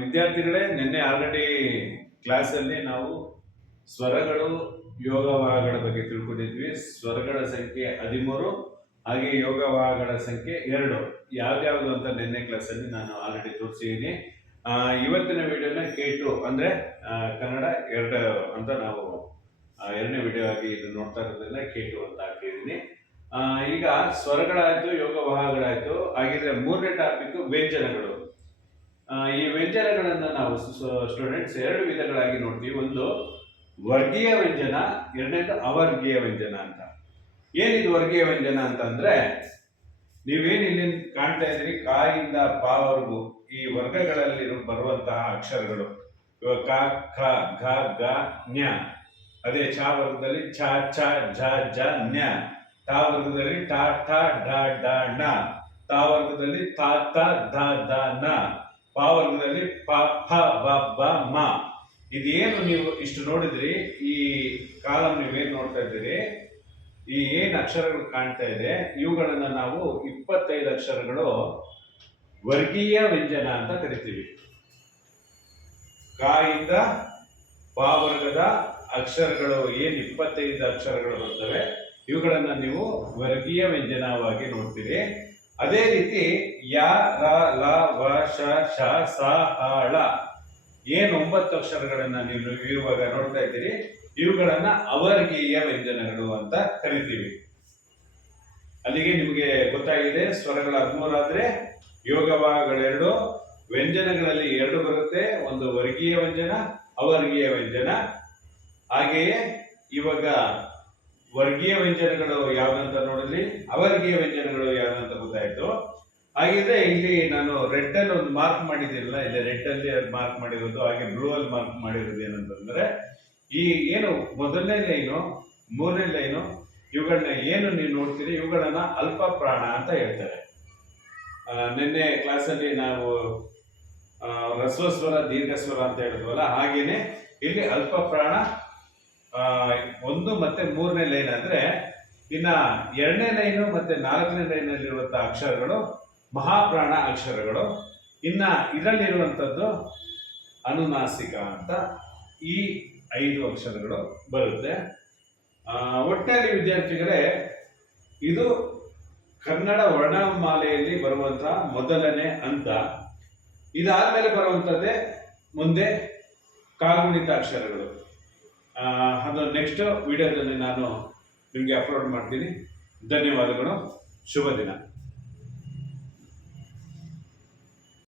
ವಿದ್ಯಾರ್ಥಿಗಳೇ, ನಿನ್ನೆ ಆಲ್ರೆಡಿ ಕ್ಲಾಸಲ್ಲಿ ನಾವು ಸ್ವರಗಳು ಯೋಗವಾಹಗಳ ಬಗ್ಗೆ ತಿಳ್ಕೊಂಡಿದ್ವಿ. ಸ್ವರಗಳ ಸಂಖ್ಯೆ 13 ಹಾಗೆ ಯೋಗವಾಹಗಳ ಸಂಖ್ಯೆ 2 ಯಾವ್ಯಾವುದು ಅಂತ ನಿನ್ನೆ ಕ್ಲಾಸಲ್ಲಿ ನಾನು ಆಲ್ರೆಡಿ ತೋರಿಸಿದ್ದೀನಿ. ಇವತ್ತಿನ ವಿಡಿಯೋನ K2 ಅಂದ್ರೆ ಕನ್ನಡ 2 ಅಂತ ನಾವು ಎರಡನೇ ವಿಡಿಯೋ ಆಗಿ ಇದು ನೋಡ್ತಾ ಇರೋದ್ರಿಂದ K2 ಅಂತ ಹಾಕಿದ್ದೀನಿ. ಈಗ ಸ್ವರಗಳಾಯ್ತು, ಯೋಗವಾಹಗಳಾಯ್ತು. ಹಾಗಿದ್ರೆ ಮೂರನೇ ಟಾಪಿಕ್ ವ್ಯಂಜನಗಳು. ಈ ವ್ಯಂಜನಗಳನ್ನ ನಾವು ಸ್ಟೂಡೆಂಟ್ಸ್ ಎರಡು ವಿಧಗಳಾಗಿ ನೋಡ್ತೀವಿ. ಒಂದು ವರ್ಗೀಯ ವ್ಯಂಜನ, ಎರಡನೇದು ಅವರ್ಗೀಯ ವ್ಯಂಜನ ಅಂತ. ಏನಿದು ವರ್ಗೀಯ ವ್ಯಂಜನ ಅಂತಂದ್ರೆ, ನೀವೇನು ಇಲ್ಲಿ ಕಾಣ್ತಾ ಇದ್ರಿ ಕಾಯಿಂದ ಪಾವರೆಗೂ ಈ ವರ್ಗಗಳಲ್ಲಿ ಬರುವಂತಹ ಅಕ್ಷರಗಳು. ಕ, ಖ, ಘ, ಗ, ಜ್ಞ. ಅದೇ ಚ ವರ್ಗದಲ್ಲಿ ಛ, ಛ, ಝ, ಝ, ಜ್ಞ. ಟ ವರ್ಗದಲ್ಲಿ ಟ, ಠ, ಢ, ಢ, ಣ. ತ ವರ್ಗದಲ್ಲಿ ಥ, ಥ, ಧ, ಧ, ನ. ಪ ವರ್ಗದಲ್ಲಿ ಪ, ಫ, ಬ, ಬ, ಮ. ಇದೇನು ನೀವು ಇಷ್ಟು ನೋಡಿದ್ರಿ, ಈ ಕಾಲಂ ನೀವೇನು ನೋಡ್ತಾ ಇದ್ದೀರಿ, ಈ ಏನು ಅಕ್ಷರಗಳು ಕಾಣ್ತಾ ಇದೆ, ಇವುಗಳನ್ನ ನಾವು 25 ಅಕ್ಷರಗಳು ವರ್ಗೀಯ ವ್ಯಂಜನ ಅಂತ ಕರಿತೀವಿ. ಕ ಇಂದ ಪ ವರ್ಗದ ಅಕ್ಷರಗಳು ಏನು 25 ಅಕ್ಷರಗಳು ಬರ್ತವೆ, ಇವುಗಳನ್ನ ನೀವು ವರ್ಗೀಯ ವ್ಯಂಜನವಾಗಿ ನೋಡ್ತೀರಿ. ಅದೇ ರೀತಿ ಯ, ರ, ಲ, ವ, ಶ, ಶ, ಸ, ಹ, ಳ ಏನು 9 ಅಕ್ಷರಗಳನ್ನ ನೀವು ಇವಾಗ ನೋಡ್ತಾ ಇದ್ದೀರಿ, ಇವುಗಳನ್ನ ಅವರ್ಗೀಯ ವ್ಯಂಜನಗಳು ಅಂತ ಕರಿತೀವಿ. ಅಲ್ಲಿಗೆ ನಿಮಗೆ ಗೊತ್ತಾಗಿದೆ, ಸ್ವರಗಳ 13 ಆದ್ರೆ ಯೋಗವಾಹಗಳೆರಡು, ವ್ಯಂಜನಗಳಲ್ಲಿ 2 ಬರುತ್ತೆ. ಒಂದು ವರ್ಗೀಯ ವ್ಯಂಜನ, ಅವರ್ಗೀಯ ವ್ಯಂಜನ. ಹಾಗೆಯೇ ಇವಾಗ ವರ್ಗೀಯ ವ್ಯಂಜನಗಳು ಯಾವ್ದಂತ ನೋಡಿದ್ರಿ, ಅವರ್ಗೀಯ ವ್ಯಂಜನಗಳು ಯಾವ್ದಂತ ಗೊತ್ತಾಯ್ತು. ಹಾಗಿದ್ರೆ ಇಲ್ಲಿ ನಾನು ರೆಡ್ ಅಲ್ಲಿ ಒಂದು ಮಾರ್ಕ್ ಮಾಡಿದ್ದೀನಲ್ಲ, ಇಲ್ಲಿ ರೆಡ್ ಅಲ್ಲಿ ಮಾರ್ಕ್ ಮಾಡಿರೋದು, ಹಾಗೆ ಬ್ಲೂ ಅಲ್ಲಿ ಮಾರ್ಕ್ ಮಾಡಿರೋದು ಏನಂತಂದ್ರೆ, ಈ ಏನು ಮೊದಲನೇ ಲೈನು, ಮೂರನೇ ಲೈನು, ಇವುಗಳನ್ನ ಏನು ನೀವು ನೋಡ್ತೀರಿ, ಇವುಗಳನ್ನ ಅಲ್ಪ ಪ್ರಾಣ ಅಂತ ಹೇಳ್ತಾರೆ. ನಿನ್ನೆ ಕ್ಲಾಸಲ್ಲಿ ನಾವು ರಸ್ವಸ್ವರ, ದೀರ್ಘಸ್ವರ ಅಂತ ಹೇಳಿದ್ವಲ್ಲ, ಹಾಗೇನೆ ಇಲ್ಲಿ ಅಲ್ಪ ಪ್ರಾಣ 1 ಮತ್ತೆ 3ನೇ ಲೈನ್ ಅಂದ್ರೆ, ಇನ್ನ 2ನೇ ಲೈನು ಮತ್ತೆ 4ನೇ ಲೈನ್ ಅಲ್ಲಿರುವಂತಹ ಅಕ್ಷರಗಳು ಮಹಾಪ್ರಾಣ ಅಕ್ಷರಗಳು. ಇನ್ನ ಇದರಲ್ಲಿರುವಂಥದ್ದು ಅನುನಾಸಿಕ ಅಂತ ಈ 5 ಅಕ್ಷರಗಳು ಬರುತ್ತೆ. ಒಟ್ಟಿನಲ್ಲಿ ವಿದ್ಯಾರ್ಥಿಗಳೇ, ಇದು ಕನ್ನಡ ವರ್ಣಮಾಲೆಯಲ್ಲಿ ಬರುವಂತಹ ಮೊದಲನೇ ಹಂತ. ಇದಾದ್ಮೇಲೆ ಬರುವಂಥದ್ದೇ ಮುಂದೆ ಕಾಗುಣಿತ ಅಕ್ಷರಗಳು. ಅದು ನೆಕ್ಸ್ಟ್ ವಿಡಿಯೋದಲ್ಲಿ ನಾನು ನಿಮಗೆ ಅಪ್ಲೋಡ್ ಮಾಡ್ತೀನಿ. ಧನ್ಯವಾದಗಳು. ಶುಭ ದಿನ.